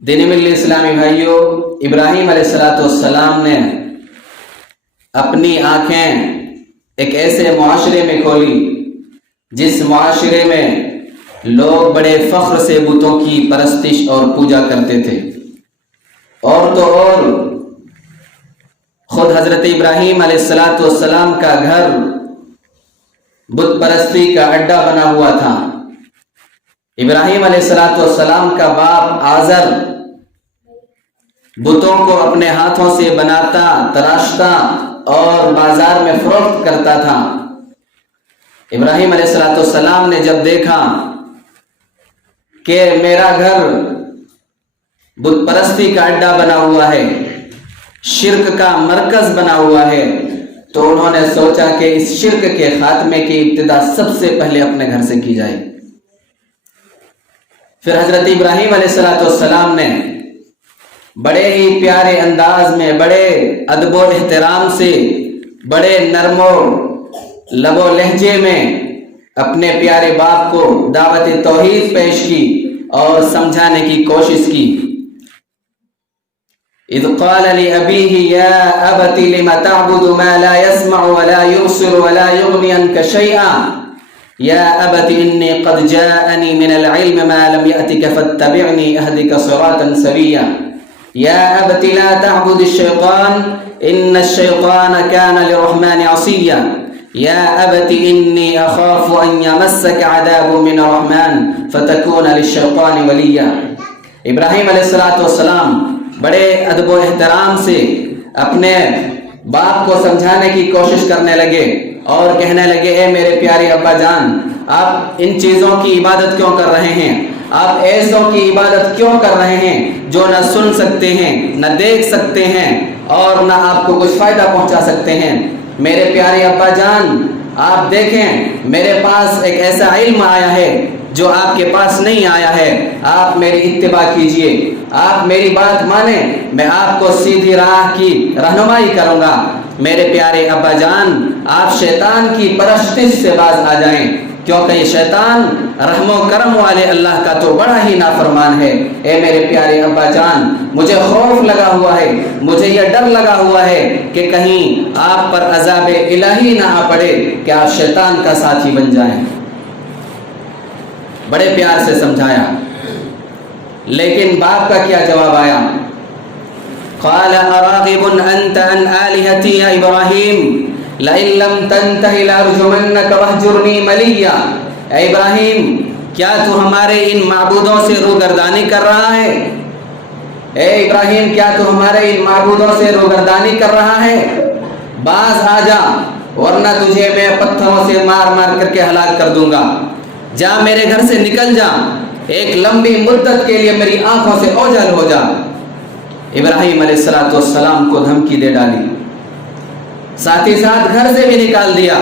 دینی ملی اسلامی بھائیوں، ابراہیم علیہ السلام نے اپنی آنکھیں ایک ایسے معاشرے میں کھولی جس معاشرے میں لوگ بڑے فخر سے بتوں کی پرستش اور پوجا کرتے تھے، اور تو اور خود حضرت ابراہیم علیہ السلام کا گھر بت پرستی کا اڈا بنا ہوا تھا۔ ابراہیم علیہ السلام کا باپ آزر بتوں کو اپنے ہاتھوں سے بناتا، تراشتا اور بازار میں فروخت کرتا تھا۔ ابراہیم علیہ السلام نے جب دیکھا کہ میرا گھر بت پرستی کا اڈا بنا ہوا ہے، شرک کا مرکز بنا ہوا ہے، تو انہوں نے سوچا کہ اس شرک کے خاتمے کی ابتدا سب سے پہلے اپنے گھر سے کی جائے۔ پھر حضرت ابراہیم علیہ السلام نے بڑے ہی پیارے انداز میں، بڑے ادب و احترام سے، بڑے نرم و لب و لہجے میں اپنے پیارے باپ کو دعوت توحید پیش کی اور سمجھانے کی کوشش کی۔ اذ قال لأبيه يا أبت لم تعبد ما لا يسمع ولا يبصر ولا يغني عنك شيئا يا أبت إني قد جاءني من العلم ما لم يأتك فاتبعني أهدك صراطا سويا يا أبت لا تعبد الشيطان إن الشيطان كان للرحمن عصيا يا أبت إني أخاف أن يمسك عذاب من الرحمن فتكون للشيطان وليا۔ ابراہیم علیہ السلام بڑے ادب و احترام سے اپنے باپ کو سمجھانے کی کوشش کرنے لگے اور کہنے لگے، اے میرے پیارے ابا جان، آپ ان چیزوں کی عبادت کیوں کر رہے ہیں؟ آپ ایسوں کی عبادت کیوں کر رہے ہیں جو نہ سن سکتے ہیں، نہ دیکھ سکتے ہیں اور نہ آپ کو کچھ فائدہ پہنچا سکتے ہیں؟ میرے پیارے ابا جان، آپ دیکھیں، میرے پاس ایک ایسا علم آیا ہے جو آپ کے پاس نہیں آیا ہے، آپ میری اتباع کیجئے، آپ میری بات مانیں، میں آپ کو سیدھی راہ کی رہنمائی کروں گا۔ میرے پیارے ابا جان، آپ شیطان کی پرستش سے باز آ جائیں، کیونکہ یہ شیطان رحم و کرم والے اللہ کا تو بڑا ہی نافرمان ہے۔ اے میرے پیارے ابا جان، مجھے خوف لگا ہوا ہے، مجھے یہ ڈر لگا ہوا ہے کہ کہیں آپ پر عذاب الہی نہ آ پڑے کہ آپ شیطان کا ساتھی بن جائیں۔ بڑے پیار سے سمجھایا، لیکن باپ کا کیا جواب آیا؟ قال اراغب انت عن آلهتي يا ابراہیم لئن لم تنتہ لارجمنک واہجرنی ملیا۔ اے ابراہیم، کیا تو ہمارے ان معبودوں سے روگردانی کر رہا ہے؟ اے ابراہیم، کیا تو ہمارے ان معبودوں سے روگردانی کر رہا ہے؟ باز آ جا، ورنہ تجھے میں پتھروں سے مار مار کر کے ہلاک کر دوں گا۔ جا، میرے گھر سے نکل جا، ایک لمبی مدت کے لیے میری آنکھوں سے اوجھل ہو جا۔ ابراہیم علیہ السلام کو دھمکی دے ڈالی، ساتھ ہی ساتھ گھر سے بھی نکال دیا۔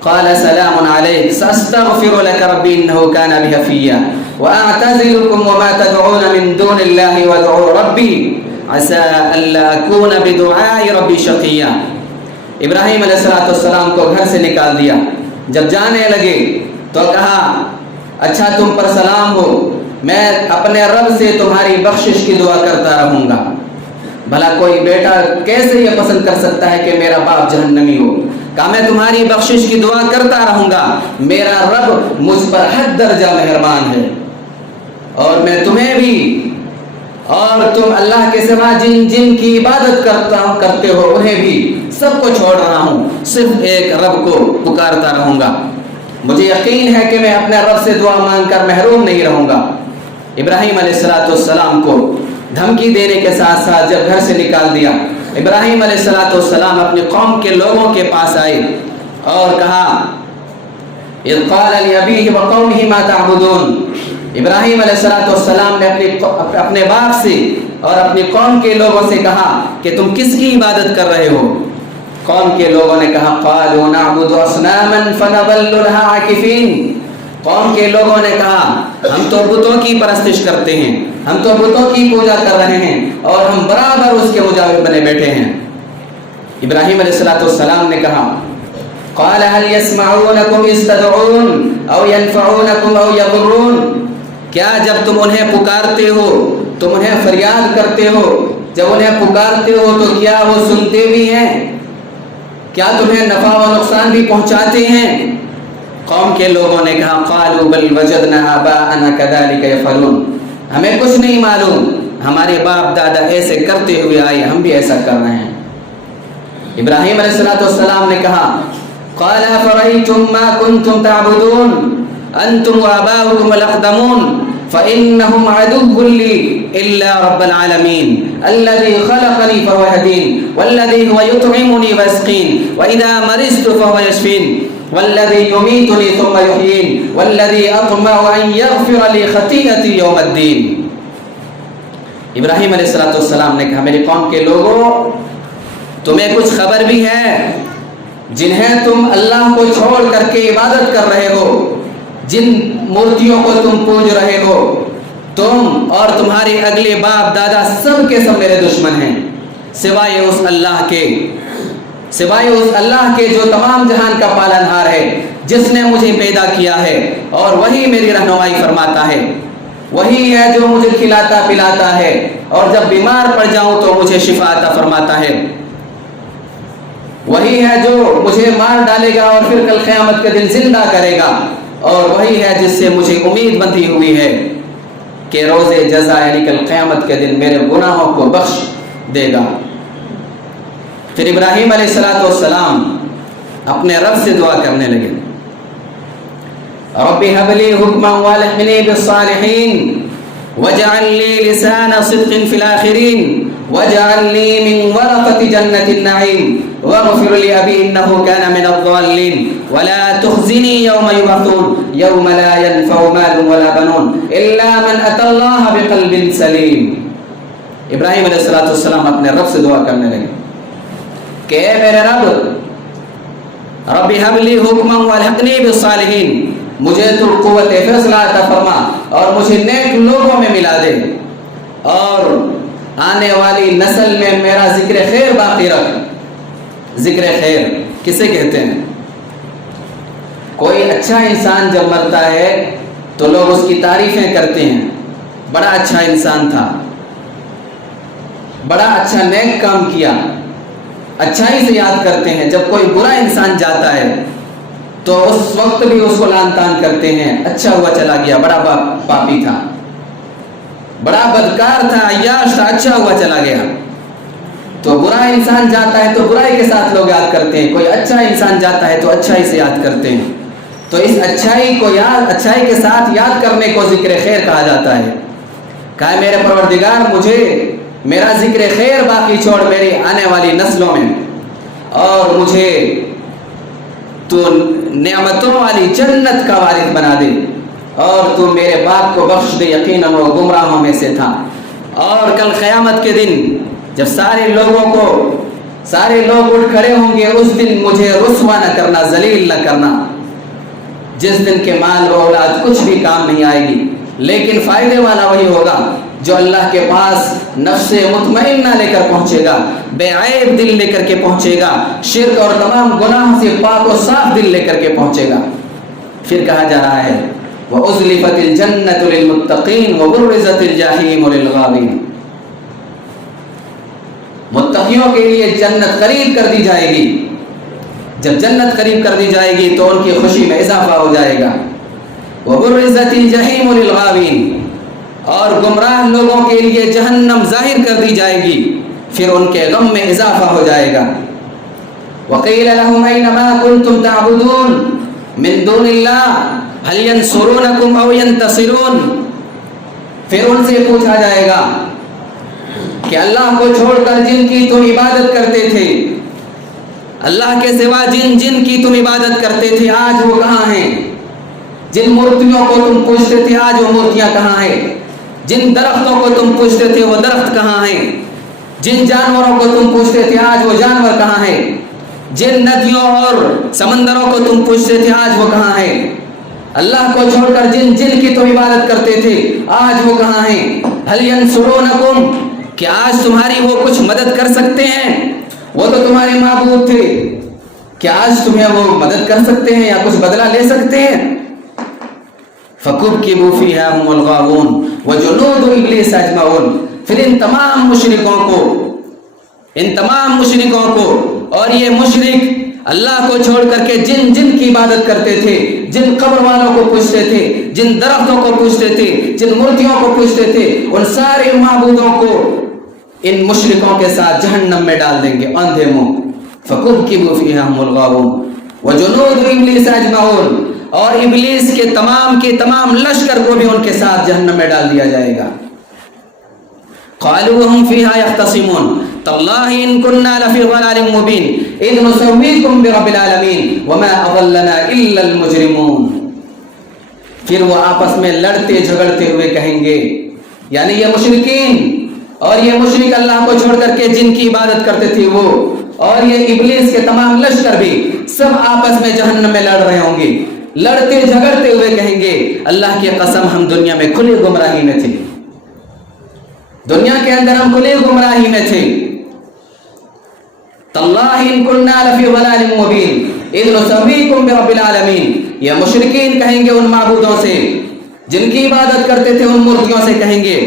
قال سلام علیک ساستغفر لک ربی انہ کان بی حفیا واعتزلکم وما تدعون من دون اللہ وادعوا ربی عسى الا اکون بدعاء ربی شقیا۔ ابراہیم علیہ السلام کو گھر سے نکال دیا۔ جب جانے لگے تو کہا، اچھا تم پر سلام ہو، میں اپنے رب سے تمہاری بخشش کی دعا کرتا رہوں گا۔ بھلا کوئی بیٹا کیسے یہ پسند کر سکتا ہے کہ میرا باپ جہنمی ہو؟ کہا میں تمہاری بخشش کی دعا کرتا رہوں گا، میرا رب مجھ پر حد درجہ مہربان ہے، اور میں تمہیں بھی اور تم اللہ کے سوا جن جن کی عبادت کرتے ہو انہیں بھی سب کو چھوڑ رہا ہوں، صرف ایک رب کو پکارتا رہوں گا۔ مجھے یقین ہے کہ میں اپنے رب سے دعا مانگ کر محروم نہیں رہوں گا۔ ابراہیم علیہ السلام کو دھمکی دینے کے ساتھ ساتھ جب گھر سے نکال دیا، ابراہیم علیہ السلام اپنی قوم کے لوگوں کے پاس آئے اور کہا، اذ قال لأبيه وقومه ما تعبدون۔ ابراہیم علیہ السلام نے اپنے باپ سے اور اپنی قوم کے لوگوں سے کہا کہ تم کس کی عبادت کر رہے ہو؟ قوم کے لوگوں نے کہا، قالوا نعبد اصناما فنظل لها عاکفین۔ قوم کے لوگوں نے کہا، ہم تو بتوں کی پرستش کرتے ہیں، ہم تو بتوں کی پوجا کر رہے ہیں اور ہم برابر اس کے مجاور بنے بیٹھے ہیں۔ ابراہیم علیہ السلام نے کہا، قال هل يسمعونكم اذ تدعون او ينفعونكم او يضرون۔ کیا جب تم انہیں پکارتے ہو، تم انہیں فریاد کرتے ہو، جب انہیں پکارتے ہو تو کیا وہ سنتے بھی ہیں؟ کیا تمہیں نفع و نقصان بھی پہنچاتے ہیں؟ قوم کے لوگوں نے کہا قالوا بل وجدنا آباءنا كذلك يفعلون، ہمیں کچھ نہیں معلوم، ہمارے باپ دادا ایسے کرتے ہوئے آئے، ہم بھی ایسا کر رہے ہیں۔ ابراہیم علیہ السلام نے کہا قال افرأيتم ما كنتم تعبدون انتم وآباؤكم الاقدمون فإنهم عدو لي إلا رب العالمين الذي خلقني فهو يهدين والذي هو يطعمني ويسقين وإذا مرضت فهو يشفين والذي يميتني ثم يحيين والذي أطمع أن يغفر لي خطيئتي يوم الدين۔ ابراہیم علیہ السلام نے کہا میری قوم کے لوگوں، تمہیں کچھ خبر بھی ہے جنہیں تم اللہ کو چھوڑ کر کے عبادت کر رہے ہو، جن مورتیوں کو تم پوج رہے ہو، تم اور تمہارے اگلے باپ دادا سب کے سب میرے دشمن ہیں، سوائے اس اللہ کے جو تمام جہان کا پالنہار ہے، جس نے مجھے پیدا کیا ہے اور وہی میری رہنمائی فرماتا ہے، وہی ہے جو مجھے کھلاتا پلاتا ہے اور جب بیمار پڑ جاؤں تو مجھے شفا عطا فرماتا ہے، وہی ہے جو مجھے مار ڈالے گا اور پھر کل قیامت کے دن زندہ کرے گا، اور وہی ہے جس سے مجھے امید بندھی ہوئی ہے کہ روز جزا یعنی کل قیامت کے دن میرے گناہوں کو بخش دے گا۔ پھر ابراہیم علیہ السلام اپنے رب سے دعا کرنے لگے رب هب لي حكما والحقني بالصالحين واجعل لي لسان صدق في الآخرين واجعل لي من ورثة جنة النعيم واغفر لأبي إنه كان من الضالين ولا تخزني يوم يبعثون يوم لا ينفع مال ولا بنون إلا من أتى الله بقلب سليم۔ ابراہیم علیہ السلام اپنے رب سے دعا کرنے لگے کہ اے میرے رب هب لي حكما والحقني بالصالحين، مجھے تو قوت فیصلہ عطا فرما اور مجھے نیک لوگوں میں ملا دے اور آنے والی نسل میں میرا ذکر خیر باقی رکھ۔ ذکر خیر کسے کہتے ہیں؟ کوئی اچھا انسان جب مرتا ہے تو لوگ اس کی تعریفیں کرتے ہیں، بڑا اچھا انسان تھا، بڑا اچھا نیک کام کیا، اچھائی سے یاد کرتے ہیں۔ جب کوئی برا انسان جاتا ہے تو اس وقت بھی اس کو لان تان کرتے ہیں، اچھا ہوا چلا گیا، بڑا پاپی تھا، بڑا بدکار تھا، عیاش تھا، اچھا ہوا چلا گیا۔ تو برا انسان جاتا ہے تو برائی کے ساتھ لوگ یاد کرتے ہیں، کوئی اچھا انسان جاتا ہے تو اچھائی سے یاد کرتے ہیں۔ تو اس اچھائی کے ساتھ یاد کرنے کو ذکر خیر کہا جاتا ہے۔ کہا میرے پروردگار مجھے میرا ذکر خیر باقی چھوڑ میری آنے والی نسلوں میں، اور مجھے تو نعمتوں والی جنت کا وارث بنا دے، اور تو میرے باپ کو بخش دے، یقیناً وہ گمراہوں میں سے تھا۔ اور کل قیامت کے دن جب سارے لوگ اٹھ کھڑے ہوں گے، اس دن مجھے رسوا نہ کرنا، ذلیل نہ کرنا، جس دن کے مال و اولاد کچھ بھی کام نہیں آئے گی، لیکن فائدے والا وہی ہوگا جو اللہ کے پاس نفس مطمئنہ لے کر پہنچے گا، بے عیب دل لے کر کے پہنچے گا، شرک اور تمام گناہوں سے پاک و صاف دل لے کر کے پہنچے گا۔ پھر کہا جا رہا ہے وَأُزْلِفَتِ الْجَنَّةُ لِلْمُتَّقِينَ وَبُرِّزَتِ الْجَحِيمُ لِلْغَاوِينَ، متقیوں کے لیے جنت قریب کر دی جائے گی۔ جب جنت قریب کر دی جائے گی تو ان کی خوشی میں اضافہ ہو جائے گا۔ وَبُرِّزَتِ الْجَحِيمُ لِلْغَاوِينَ، اور گمراہ لوگوں کے لیے جہنم ظاہر کر دی جائے گی، پھر ان کے غم میں اضافہ ہو جائے گا۔ وَقِيلَ لَهُمْ أَيْنَ مَا كُنْتُمْ تَعْبُدُونَ مِن دُونِ اللَّهِ هَلْ يَنْصُرُونَكُمْ أَوْ يَنْتَصِرُونَ، پھر ان سے پوچھا جائے گا کہ اللہ کو چھوڑ کر جن کی تم عبادت کرتے تھے، اللہ کے سوا جن کی تم عبادت کرتے تھے، آج وہ کہاں ہیں؟ جن مورتیوں کو تم پوجتے تھے آج وہ مورتیاں کہاں ہیں؟ جن درختوں کو تم پوجتے تھے وہ درخت کہاں ہیں؟ جن جانوروں کو تم پوجتے تھے آج وہ جانور کہاں ہیں؟ جن ندیوں اور سمندروں کو تم پوجتے تھے آج وہ کہاں ہیں؟ اللہ کو چھوڑ کر جن کی تم عبادت کرتے تھے آج وہ کہاں ہیں؟ هل ينصرونكم، کیا آج تمہاری وہ کچھ مدد کر سکتے ہیں؟ وہ تو تمہارے معبود تھے، کیا آج تمہیں وہ مدد کر سکتے ہیں یا کچھ بدلہ لے سکتے ہیں؟ فَكُبْكِبُوا فِيهَا هُمُ الْغَاوُونَ وَجُنُودُ إِبْلِيسَ أَجْمَعُونَ۔ پھر ان تمام مشرکوں کو اور یہ مشرک اللہ کو چھوڑ کر کے جن کی عبادت کرتے تھے، جن قبر والوں کو پوجتے تھے، جن درختوں کو پوجتے تھے، جن مورتیوں کو پوجتے تھے، ان سارے معبودوں کو ان مشرکوں کے ساتھ جہنم میں ڈال دیں گے اندھے منہ۔ فَكُبْكِبُوا فِيهَا هُمُ الْغَاوُونَ وَجُنُودُ إِبْلِيسَ أَجْمَعُونَ، اور ابلیس کے تمام لشکر کو بھی ان کے ساتھ جہنم میں ڈال دیا جائے گا۔ قالوا وهم فيها يختصمون تالله إن كنا لفي ضلال مبين إذ نسويكم برب العالمين وما أضلنا إلا المجرمون۔ پھر وہ آپس میں لڑتے جھگڑتے ہوئے کہیں گے، یعنی یہ مشرکین اور یہ مشرک اللہ کو چھوڑ کر کے جن کی عبادت کرتے تھے وہ، اور یہ ابلیس کے تمام لشکر بھی سب آپس میں جہنم میں لڑ رہے ہوں گے، لڑتے جھگڑتے ہوئے کہیں گے اللہ کی قسم ہم دنیا میں کھلی گمراہی میں تھے، دنیا کے اندر ہم کھلی گمراہی میں تھے۔ تاللہ ان کنا لفی ضلال مبین اذ نسویکم برب العالمین، یہ مشرکین کہیں گے ان معبودوں سے جن کی عبادت کرتے تھے، ان مورتیوں سے کہیں گے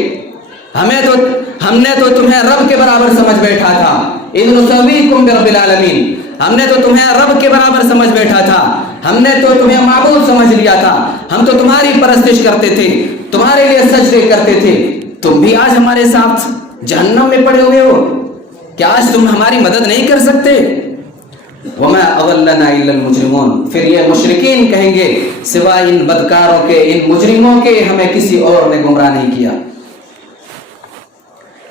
ہم نے تو تمہیں رب کے برابر سمجھ بیٹھا تھا، اذ نسویکم برب العالمین، ہم نے تو تمہیں رب کے برابر سمجھ بیٹھا تھا، ہم نے تو تمہیں معبود سمجھ لیا تھا، ہم تو تمہاری پرستش کرتے تھے، تمہارے لیے سجدے کرتے تھے، تم بھی آج ہمارے ساتھ جہنم میں پڑے ہوئے ہو، کیا آج تم ہماری مدد نہیں کر سکتے؟ وَمَا أَضَلَّنَا إِلَّا الْمُجْرِمُونَ، پھر یہ مشرکین کہیں گے سوائے ان بدکاروں کے، ان مجرموں کے ہمیں کسی اور نے گمراہ نہیں کیا۔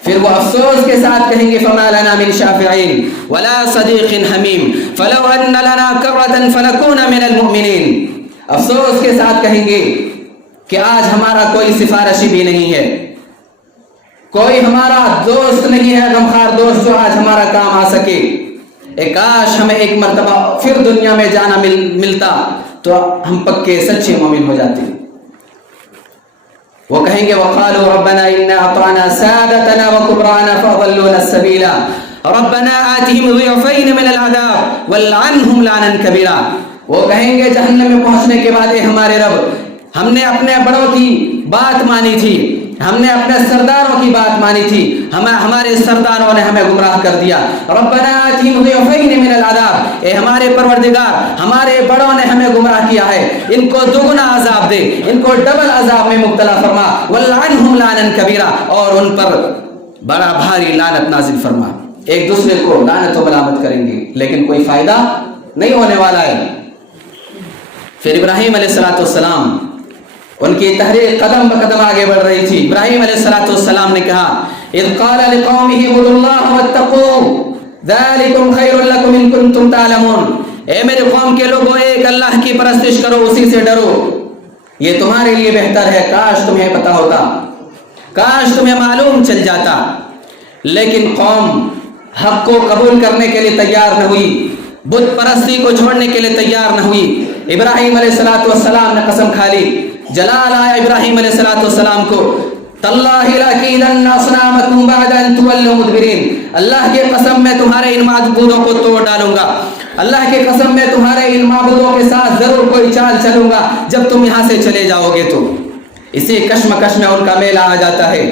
پھر وہ افسوس کے ساتھ کہیں گے فَمَا لَنَا مِن شَافِعِينَ وَلَا صَدِيقٍ حَمِيمٍ فَلَوْ أَنَّ لَنَا كَرَّةً فَنَكُونَ مِنَ الْمُؤْمِنِينَ، افسوس کے ساتھ کہیں گے کہ آج ہمارا کوئی سفارشی بھی نہیں ہے، کوئی ہمارا دوست نہیں ہے، غمخوار دوست جو آج ہمارا کام آ سکے، کاش ہمیں ایک مرتبہ پھر دنیا میں جانا ملتا تو ہم پکے سچے مومن ہو جاتے۔ وہ کہیں گے وقالوا ربنا انا اطعنا سادتنا وكبراءنا فاضلونا السبيل ربنا آتهم ضعفين من العذاب والعنهم لعنا كبيرا، وہ کہیں گے جہنم میں پہنچنے کے بعد اے ہمارے رب، ہم نے اپنے بڑوں کی بات مانی تھی، ہم نے اپنے سرداروں کی بات مانی تھی، ہمارے سرداروں نے ہمیں گمراہ کر دیا۔ ربنا آتهم ضعفين من العذاب، اے ہمارے پروردگار ہمارے بڑوں نے ہمیں گمراہ کیا ہے، ان کو دگنا عذاب دے، ان کو ڈبل عذاب میں مبتلا فرما، والعنهم لعنا كبيرا، اور ان پر بڑا بھاری لعنت نازل فرما۔ ایک دوسرے کو لعنت و ملامت کریں گے لیکن کوئی فائدہ نہیں ہونے والا ہے۔ پھر ابراہیم علیہ السلام ان کی تحریک قدم بقدم آگے بڑھ رہی تھی۔ ابراہیم علیہ السلام نے کہا اذ قال لقومه اعبدوا الله واتقوه ذلكم خير لكم ان كنتم تعلمون، اے میرے قوم کے لوگوں ایک اللہ کی پرستش کرو، اسی سے ڈرو، یہ تمہارے لیے بہتر ہے، کاش تمہیں پتا ہوتا، کاش تمہیں معلوم چل جاتا۔ لیکن قوم حق کو قبول کرنے کے لیے تیار نہ ہوئی، بت پرستی کو چھوڑنے کے لیے تیار نہ ہوئی۔ ابراہیم علیہ السلام نے قسم کھا لی، جلال آیا ابراہیم علیہ السلام کو، تاللہ لأکیدن اصنامکم بعد ان تولوا مدبرین، اللہ کی قسم میں تمہارے ان معبودوں کو توڑ ڈالوں گا، اللہ کی قسم میں تمہارے ان معبودوں کے ساتھ ضرور کوئی چال چلوں گا جب تم یہاں سے چلے جاؤ گے تو۔ اسی کشمکش میں ان کا میلہ آ جاتا ہے،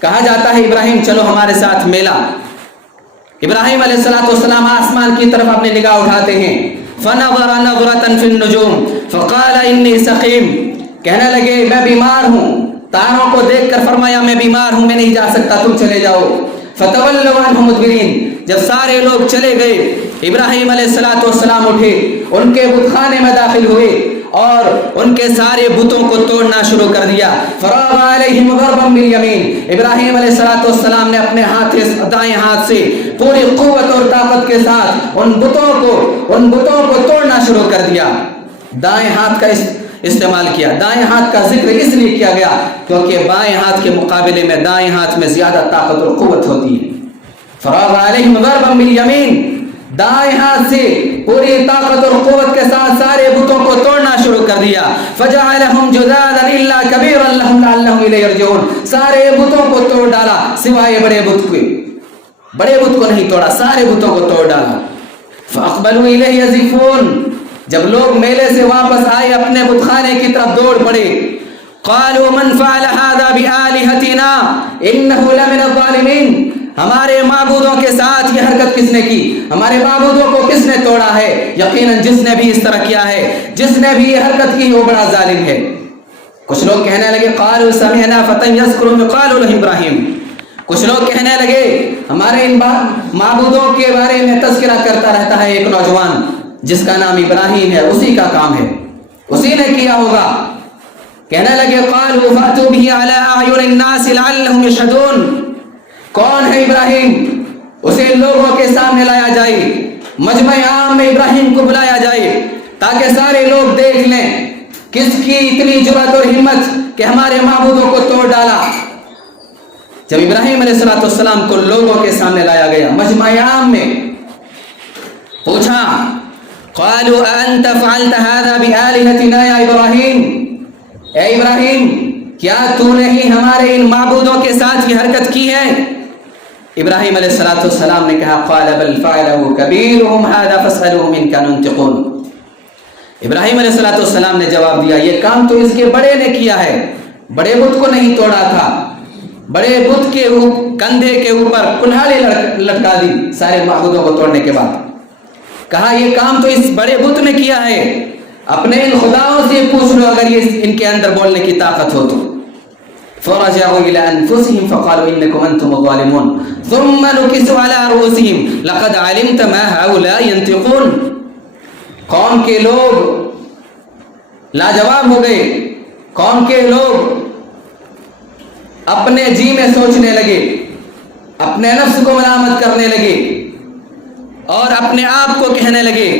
کہا جاتا ہے ابراہیم چلو ہمارے ساتھ میلہ۔ ابراہیم علیہ السلام آسمان کی طرف اپنی نگاہ اٹھاتے ہیں، فنظر نظرة في النجوم فقال انی سقیم، کہنے لگے میں بیمار ہوں، تاروں کو دیکھ کر فرمایا میں بیمار ہوں، میں نہیں جا سکتا، تم چلے جاؤ۔ فتولوا عنہ مدبرین، جب سارے لوگ چلے گئے ابراہیم علیہ السلام اٹھے، ان کے بت خانے میں داخل ہوئے اور ان کے سارے بتوں کو توڑنا شروع کر دیا۔ فراغ علیہم ضربا بالیمین، ابراہیم علیہ السلام نے اپنے دائیں ہاتھ سے پوری قوت اور طاقت کے ساتھ ان بتوں کو توڑنا شروع کر دیا۔ دائیں ہاتھ کا استعمال کیا، دائیں ہاتھ کا ذکر اس لیے کیا گیا کیونکہ بائیں ہاتھ کے مقابلے میں دائیں ہاتھ میں زیادہ طاقت اور قوت ہوتی ہے۔ فراغ علیہم ضربا بالیمین، دائیں ہاتھ سے پوری طاقت اور قوت کے ساتھ سارے بتوں کو توڑنا شروع کر دیا۔ فجعلهم جذاذا الا كبيرا لهم لعلهم اليه يرجعون، سارے بتوں کو توڑ ڈالا سوائے بڑے بت کو نہیں توڑا، سارے بتوں کو توڑ ڈالا۔ فاقبلوا الیہ یزفون، جب لوگ میلے سے واپس آئے اپنے بت خانے کی طرف دوڑ پڑے، قالوا من فعل هذا بآلهتنا إنه لمن الظالمين. ہمارے معبودوں کے ساتھ یہ حرکت کس نے کی؟ ہمارے معبودوں کو کس نے توڑا ہے؟ یقیناً جس نے بھی اس طرح کیا ہے، جس نے بھی یہ حرکت کی وہ بڑا ظالم ہے. کچھ لوگ کہنے لگے قالوا سمعنا فتى يذكر يقال له ابراہیم. کچھ لوگ کہنے لگے ہمارے ان معبودوں کے بارے میں تذکرہ کرتا رہتا ہے ایک نوجوان جس کا نام ابراہیم ہے، اسی کا کام ہے، اسی نے کیا ہوگا. کہنے لگے قالوا فاتوا به على اعين الناس لعلهم يشهدون. کون ہے ابراہیم؟ اسے لوگوں کے سامنے لایا جائے، مجمع عام میں ابراہیم کو بلایا جائے تاکہ سارے لوگ دیکھ لیں کس کی اتنی جرأت اور ہمت کہ ہمارے معبودوں کو توڑ ڈالا. جب ابراہیم علیہ السلام کو لوگوں کے سامنے لایا گیا مجمع عام میں، پوچھا قالوا انت فعلت هذا بآلهتنا یا ابراہیم. اے ابراہیم، کیا تو نے ہی ہمارے ان معبودوں کے ساتھ یہ حرکت کی ہے؟ ابراہیم علیہ السلام نے کہا قال بل فعله كبيرهم هذا فاسألوهم إن كانوا ينطقون. ابراہیم علیہ السلام نے جواب دیا یہ کام تو اس کے بڑے نے کیا ہے، بڑے بت کو نہیں توڑا تھا، بڑے بت کے کندھے کے اوپر کلہاڑی لٹکا دی سارے معبودوں کو توڑنے کے بعد. کہا یہ کام تو اس بڑے بت نے کیا ہے، اپنے ان خداؤں سے پوچھ لو اگر یہ ان کے اندر بولنے کی طاقت ہو تو. فرجعوا الى انفسهم فقالوا انكم انتم الظالمون ثم نكسوا على رؤوسهم لقد علمت ما هؤلاء ينطقون. قوم کے لوگ لاجواب ہو گئے، قوم کے لوگ اپنے جی میں سوچنے لگے، اپنے نفس کو ملامت کرنے لگے اور اپنے آپ کو کہنے لگے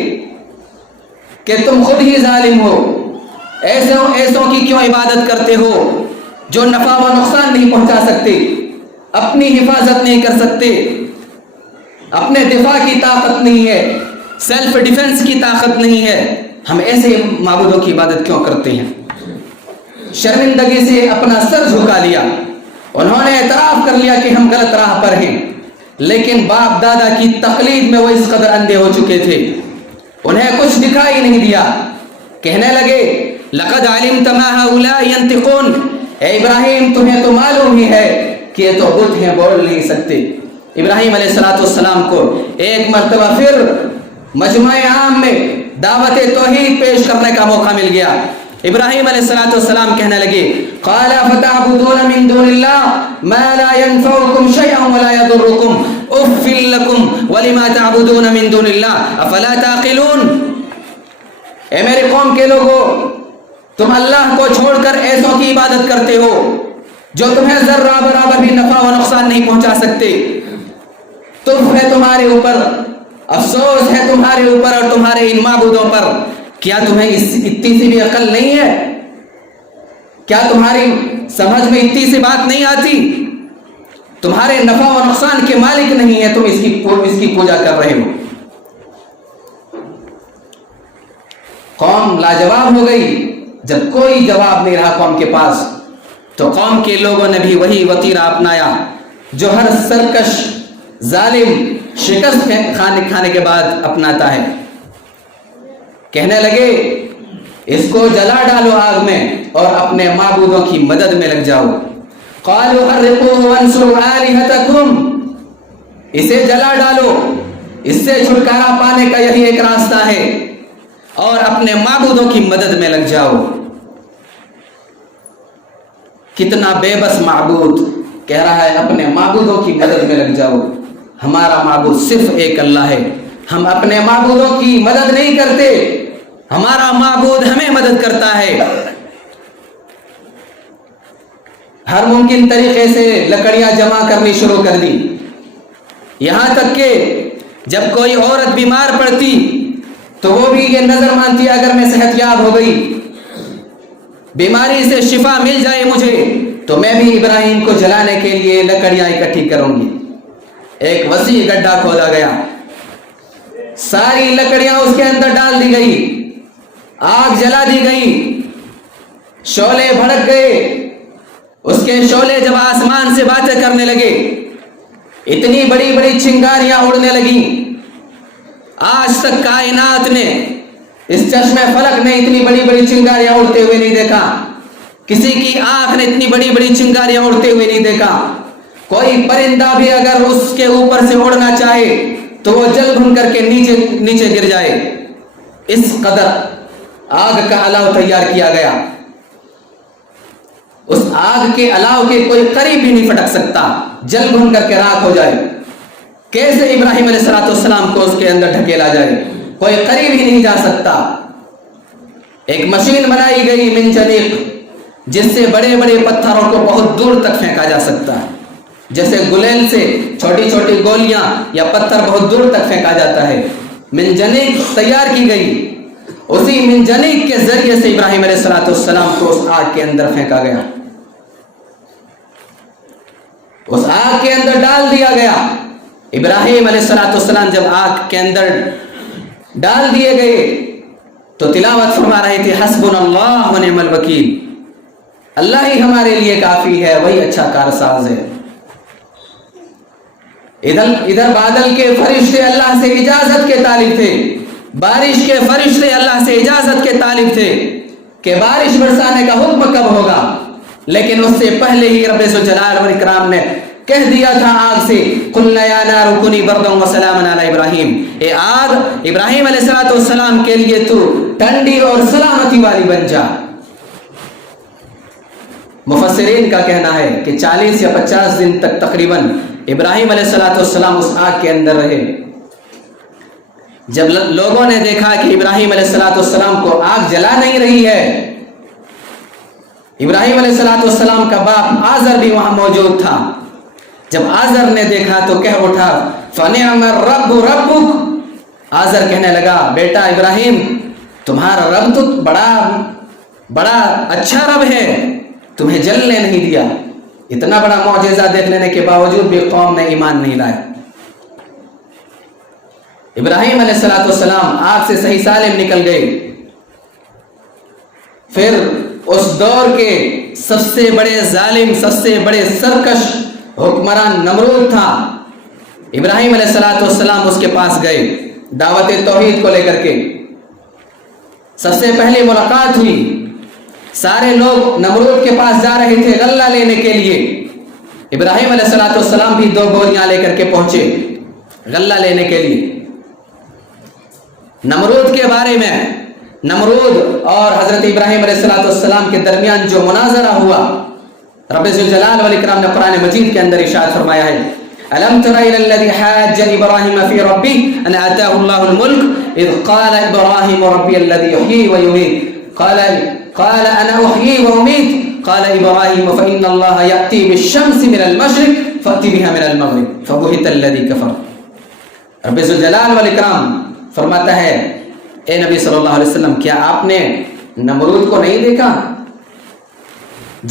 کہ تم خود ہی ظالم ہو، ایسوں کی کیوں عبادت کرتے ہو جو نفع و نقصان نہیں پہنچا سکتے، اپنی حفاظت نہیں کر سکتے، اپنے دفاع کی طاقت نہیں ہے، سیلف ڈیفنس کی طاقت نہیں ہے، ہم ایسے معبودوں کی عبادت کیوں کرتے ہیں؟ شرمندگی سے اپنا سر جھکا لیا. انہوں نے اعتراف کر لیا کہ ہم غلط راہ پر ہیں، لیکن باپ دادا کی تقلید میں وہ اس قدر اندھے ہو چکے تھے انہیں کچھ دکھائی نہیں دیا. کہنے لگے لقد علمت ما هؤلاء ينطقون. اے ابراہیم تمہیں تو معلوم ہی ہے کہ یہ تو بت ہیں، بول نہیں سکتے. ابراہیم علیہ السلام کو ایک مرتبہ پھر مجمع عام میں دعوت توحید پیش کرنے کا موقع مل گیا. ابراہیم علیہ السلام کہنے لگے قال فتعبدون من دون اللہ ما لا ينفعكم شيئا ولا يضركم اف لكم ولما تعبدون من دون اللہ افلا تعقلون. اے میرے قوم کے لوگوں، تم اللہ کو چھوڑ کر ایسوں کی عبادت کرتے ہو جو تمہیں ذرہ برابر بھی نفع و نقصان نہیں پہنچا سکتے. تم ہے تمہارے اوپر، افسوس ہے تمہارے اوپر اور تمہارے ان معبودوں پر. کیا تمہیں اتنی سی بھی عقل نہیں ہے؟ کیا تمہاری سمجھ میں اتنی سی بات نہیں آتی؟ تمہارے نفع و نقصان کے مالک نہیں ہے، تم اس کی پوجا کر رہے ہو. قوم لاجواب ہو گئی. جب کوئی جواب نہیں رہا قوم کے پاس تو قوم کے لوگوں نے بھی وہی وتیرہ اپنایا جو ہر سرکش ظالم شکست کھانے کے بعد اپناتا ہے. کہنے لگے اس کو جلا ڈالو آگ میں اور اپنے معبودوں کی مدد میں لگ جاؤ. قالوا حرقوه وانصروا آلهتكم. اسے جلا ڈالو، اس سے چھٹکارا پانے کا یہی ایک راستہ ہے، اور اپنے معبودوں کی مدد میں لگ جاؤ. کتنا بے بس معبود کہہ رہا ہے اپنے معبودوں کی مدد میں لگ جاؤ. ہمارا معبود صرف ایک اللہ ہے، ہم اپنے معبودوں کی مدد نہیں کرتے، ہمارا معبود ہمیں مدد کرتا ہے. ہر ممکن طریقے سے لکڑیاں جمع کرنی شروع کر دی، یہاں تک کہ جب کوئی عورت بیمار پڑتی تو وہ بھی یہ نظر مانتی اگر میں صحت یاب ہو گئی، بیماری سے شفا مل جائے مجھے، تو میں بھی ابراہیم کو جلانے کے لیے لکڑیاں اکٹھی کروں گی. ایک وسیع گڈھا کھودا گیا، ساری لکڑیاں اس کے اندر ڈال دی گئی، آگ جلا دی گئی، شعلے بھڑک گئے. اس کے شعلے جب آسمان سے باتیں کرنے لگے، اتنی بڑی بڑی چنگاریاں اڑنے لگیں. آج تک کائنات نے، اس چشمے فلک نے اتنی بڑی بڑی چنگاریاں اڑتے ہوئے نہیں دیکھا کسی کی آنکھ نے اتنی بڑی بڑی چنگاریاں اڑتے ہوئے نہیں دیکھا. کوئی پرندہ بھی اگر اس کے اوپر سے اڑنا چاہے تو وہ جل بھن کر کے نیچے گر جائے. اس قدر آگ کا الاؤ تیار کیا گیا. اس آگ کے الاؤ کے کوئی قریب بھی نہیں پھٹک سکتا, جل بھن کر کے راکھ ہو جائے. کیسے ابراہیم علیہ السلام کو اس کے اندر ڈھکیلا جائے, کوئی قریب ہی نہیں جا سکتا. ایک مشین بنائی گئی منجنیق, جس سے بڑے بڑے پتھروں کو بہت دور تک پھینکا جا سکتا ہے. جیسے گلیل سے چھوٹی چھوٹی گولیاں یا پتھر بہت دور تک پھینکا جاتا ہے, منجنیق تیار کی گئی. اسی منجنیق کے ذریعے سے ابراہیم علیہ السلام کو اس آگ کے اندر پھینکا گیا, اس آگ کے اندر ڈال دیا گیا. ابراہیم علیہ السلام جب آگ کے اندر ڈال دیے گئے تو تلاوت فرما رہے تھے حسبنا اللہ ونعم الوکیل, اللہ ہی ہمارے لیے کافی ہے, وہی اچھا کارساز ہے. ادھر بادل کے فرشتے اللہ سے اجازت کے طالب تھے, بارش کے فرشتے اللہ سے اجازت کے طالب تھے کہ بارش برسانے کا حکم کب ہوگا. لیکن اس سے پہلے ہی رب ذوالجلال والاکرام نے کہہ دیا تھا آگ سے, قلنا یا نار کونی بردا وسلاما علی ابراہیم, اے آگ ابراہیم علیہ السلام کے لیے تو ٹھنڈی اور سلامتی والی بن جا. مفسرین کا کہنا ہے کہ 40 یا 50 دن تک تقریباً ابراہیم علیہ السلام اس آگ کے اندر رہے. جب لوگوں نے دیکھا کہ ابراہیم علیہ السلام کو آگ جلا نہیں رہی ہے, ابراہیم علیہ السلام کا باپ آزر بھی وہاں موجود تھا. جب آزر نے دیکھا تو کہہ اٹھا فنعم الرب ربک, آزر کہنے لگا بیٹا ابراہیم تمہارا رب تو بڑا اچھا رب ہے, تمہیں جلنے نہیں دیا. اتنا بڑا معجزہ دیکھ لینے کے باوجود بھی قوم نے ایمان نہیں لائے. ابراہیم علیہ السلام آگ سے صحیح سالم نکل گئے. پھر اس دور کے سب سے بڑے ظالم, سب سے بڑے سرکش حکمران نمرود تھا. ابراہیم علیہ السلام اس کے پاس گئے دعوت توحید کو لے کر کے. سب سے پہلی ملاقات ہوئی, سارے لوگ نمرود کے پاس جا رہے تھے غلہ لینے کے لیے. ابراہیم علیہ السلام بھی 2 بوریاں لے کر کے پہنچے غلہ لینے کے لیے. نمرود کے بارے میں, نمرود اور حضرت ابراہیم علیہ السلام کے درمیان جو مناظرہ ہوا, رب ذوالجلال والاکرام نے قرآن مجید کے اندر ارشاد فرمایا ہے الم تر الى الذي حاج ابراہیم فی ربہ ان آتاه اللہ الملک اذ قال ابراہیم ربی الذی یحیی ویمیت قال انا احیی واميت قال ابراہیم فان اللہ یأتی بالشمس من المشرق فأت بها من المغرب فبہت الذی کفر. رب ذوالجلال والاکرام فرماتا ہے اے نبی صلی اللہ علیہ وسلم کیا آپ نے نمرود کو نہیں دیکھا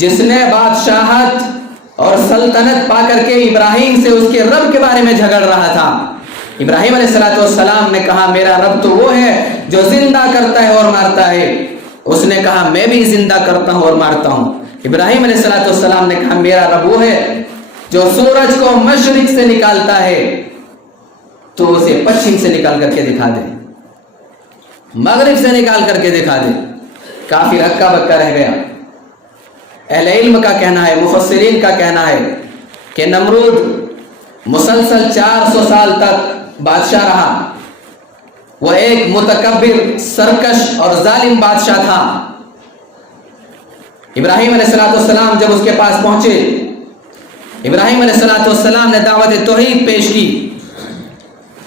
جس نے بادشاہت اور سلطنت پا کر کے ابراہیم سے اس کے رب کے بارے میں جھگڑ رہا تھا. ابراہیم علیہ السلام نے کہا میرا رب تو وہ ہے جو زندہ کرتا ہے اور مارتا ہے. اس نے کہا میں بھی زندہ کرتا ہوں اور مارتا ہوں. ابراہیم علیہ السلام نے کہا میرا رب وہ ہے جو سورج کو مشرق سے نکالتا ہے تو اسے پچھم سے نکال کر کے دکھا دے, مغرب سے نکال کر کے دکھا دے. کافر ہکا بکا رہ گیا. اہل علم کا کہنا ہے, مفسرین کا کہنا ہے کہ نمرود مسلسل 400 سال تک بادشاہ رہا. وہ ایک متکبر, سرکش اور ظالم بادشاہ تھا. ابراہیم علیہ السلام جب اس کے پاس پہنچے, ابراہیم علیہ السلام نے دعوت توحید پیش کی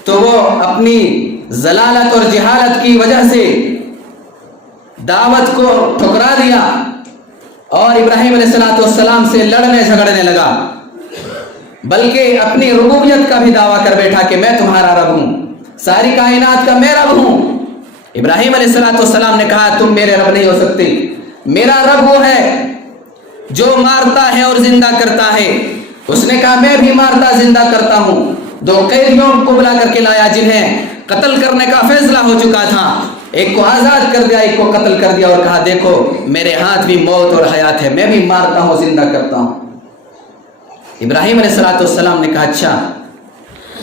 تو وہ اپنی ضلالت اور جہالت کی وجہ سے دعوت کو ٹھکرا دیا اور ابراہیم علیہ السلام سے لڑنے جھگڑنے لگا, بلکہ اپنی ربوبیت کا بھی دعویٰ کر بیٹھا کہ میں تمہارا رب ہوں, ساری کائنات کا میں رب ہوں. ابراہیم علیہ السلام نے کہا تم میرے رب نہیں ہو سکتے, میرا رب وہ ہے جو مارتا ہے اور زندہ کرتا ہے. اس نے کہا میں بھی مارتا زندہ کرتا ہوں. 2 قیدیوں کو بلا کر کے لایا جنہیں قتل کرنے کا فیصلہ ہو چکا تھا, ایک کو آزاد کر دیا, ایک کو قتل کر دیا اور کہا دیکھو میرے ہاتھ بھی موت اور حیات ہے, میں بھی مارتا ہوں زندہ کرتا ہوں. ابراہیم علیہ السلام نے کہا اچھا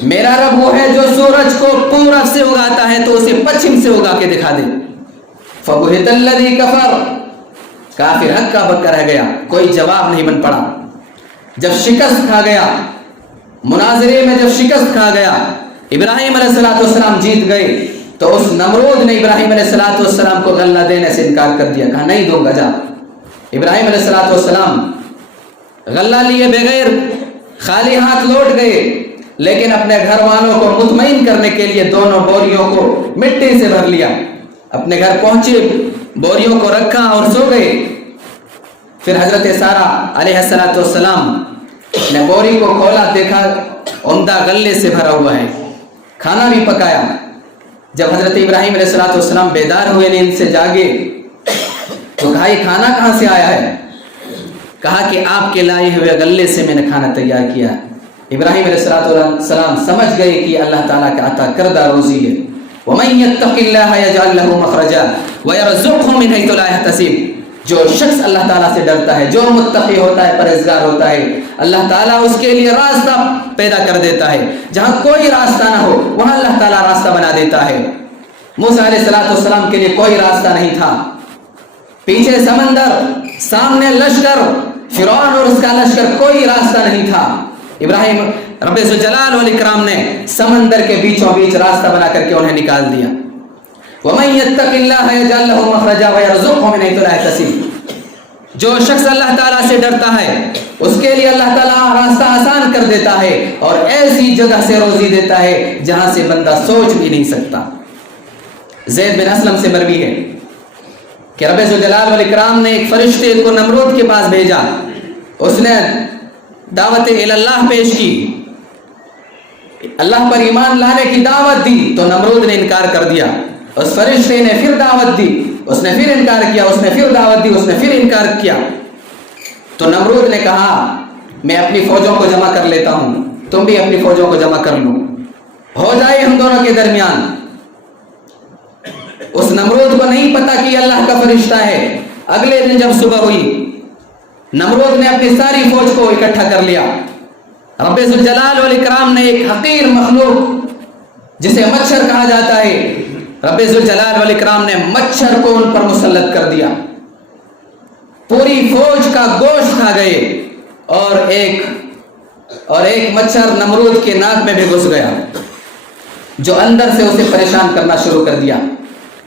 میرا رب وہ ہے جو سورج کو پورب سے اگاتا ہے تو اسے پچھم سے اگا کے دکھا دے. فبہت الذی کفر, کافر ہکا بکا رہ گیا، کوئی جواب نہیں بن پڑا۔ جب شکست کھا گیا، مناظرے میں جب شکست کھا گیا، ابراہیم علیہ السلام جیت گئے، تو اس نمرود نے ابراہیم علیہ السلام کو غلہ دینے سے انکار کر دیا، کہا نہیں دوں گا، جا۔ ابراہیم علیہ السلام غلہ لیے بغیر خالی ہاتھ لوٹ گئے، لیکن اپنے گھر والوں کو مطمئن کرنے کے لیے دونوں بوریوں کو مٹی سے بھر لیا۔ اپنے گھر پہنچے، بوریوں کو رکھا اور سو گئے۔ پھر حضرت سارہ علیہ السلام نے بوری کو کھولا، دیکھا عمدہ غلے سے بھرا ہوا ہے، کھانا بھی پکایا۔ جب حضرت ابراہیم علیہ السلام بیدار ہوئے، نیند سے جاگے، تو کہا یہ کھانا کہاں سے آیا ہے؟ کہا کہ آپ کے لائے ہوئے غلے سے میں نے کھانا تیار کیا۔ ابراہیم علیہ السلام سمجھ گئے کہ اللہ تعالیٰ کا عطا کردہ روزی ہے۔ وَمَن يَتَّقِ اللَّهَ يَجْعَل لَّهُ مَخْرَجًا وَيَرْزُقْهُ مِنْ حَيْثُ لَا يَحْتَسِبُ۔ جو شخص اللہ تعالیٰ سے ڈرتا ہے، جو متقی ہوتا ہے، پرہیزگار ہوتا ہے، اللہ تعالیٰ اس کے لیے راستہ پیدا کر دیتا ہے۔ جہاں کوئی راستہ نہ ہو وہاں اللہ تعالیٰ راستہ بنا دیتا ہے۔ موسیٰ علیہ السلام کے لیے کوئی راستہ نہیں تھا، پیچھے سمندر، سامنے لشکر، فرعون اور اس کا لشکر، کوئی راستہ نہیں تھا۔ ابراہیم رب ذوالجلال والاکرام نے سمندر کے بیچوں بیچ راستہ بنا کر کے انہیں نکال دیا۔ وَمَن يَتَّقِ اللَّهَ يَجْعَل لَّهُ مَخْرَجًا وَيَرْزُقْهُ مِنْ حَيْثُ لَا يَحْتَسِبُ۔ جو شخص اللہ تعالیٰ سے ڈرتا ہے اس کے لیے اللہ تعالیٰ راستہ آسان کر دیتا ہے اور ایسی جگہ سے روزی دیتا ہے جہاں سے بندہ سوچ بھی نہیں سکتا۔ زید بن اسلم سے مروی ہے کہ رب ذوالجلال والاکرام نے ایک فرشتے کو نمرود کے پاس بھیجا، اس نے دعوت اللہ پیش کی، اللہ پر ایمان لانے کی دعوت دی، تو نمرود نے انکار کر دیا۔ اس فرشتے نے پھر دعوت دی، اس نے پھر انکار کیا، اس نے پھر دعوت دی، اس نے پھر انکار کیا۔ تو نمرود نے کہا میں اپنی فوجوں کو جمع کر لیتا ہوں، تم بھی اپنی فوجوں کو جمع کر لو، ہو جائے ہم دونوں کے درمیان۔ اس نمرود کو نہیں پتا کہ اللہ کا فرشتہ ہے۔ اگلے دن جب صبح ہوئی، نمرود نے اپنی ساری فوج کو اکٹھا کر لیا۔ رب ذوالجلال والاکرام نے ایک حقیر مخلوق جسے مچھر کہا جاتا ہے، رب ذوالجلال والاکرام نے مچھر کو ان پر مسلط کر دیا۔ پوری فوج کا گوشت کھا گئے اور ایک مچھر نمرود کے ناک میں بھی گھس گیا، جو اندر سے اسے پریشان کرنا شروع کر دیا۔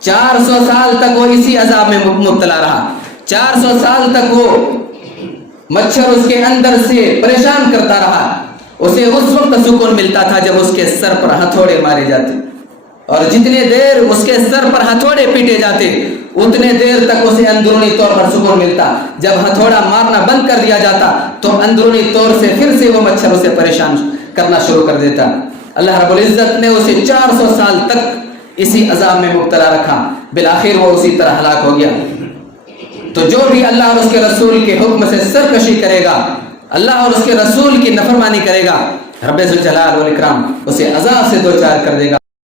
400 سال تک وہ اسی عذاب میں مبتلا رہا۔ 400 سال تک وہ مچھر اس کے اندر سے پریشان کرتا رہا۔ اسے اس وقت سکون ملتا تھا جب اس کے سر پر ہتھوڑے مارے جاتے، اور جتنے دیر اس کے سر پر ہتھوڑے پیٹے جاتے اتنے دیر تک اسے اندرونی طور پر سکون ملتا۔ جب ہتھوڑا مارنا بند کر دیا جاتا تو اندرونی طور سے پھر سے وہ مچھر اسے پریشان کرنا شروع کر دیتا۔ اللہ رب العزت نے اسے 400 سال تک اسی عذاب میں مبتلا رکھا، بالآخر وہ اسی طرح ہلاک ہو گیا۔ تو جو بھی اللہ اور اس کے رسول کے حکم سے سرکشی کرے گا، اللہ اور اس کے رسول کی نافرمانی کرے گا، رب ذوالجلال والاکرام اسے عذاب سے دوچار کر دے گا۔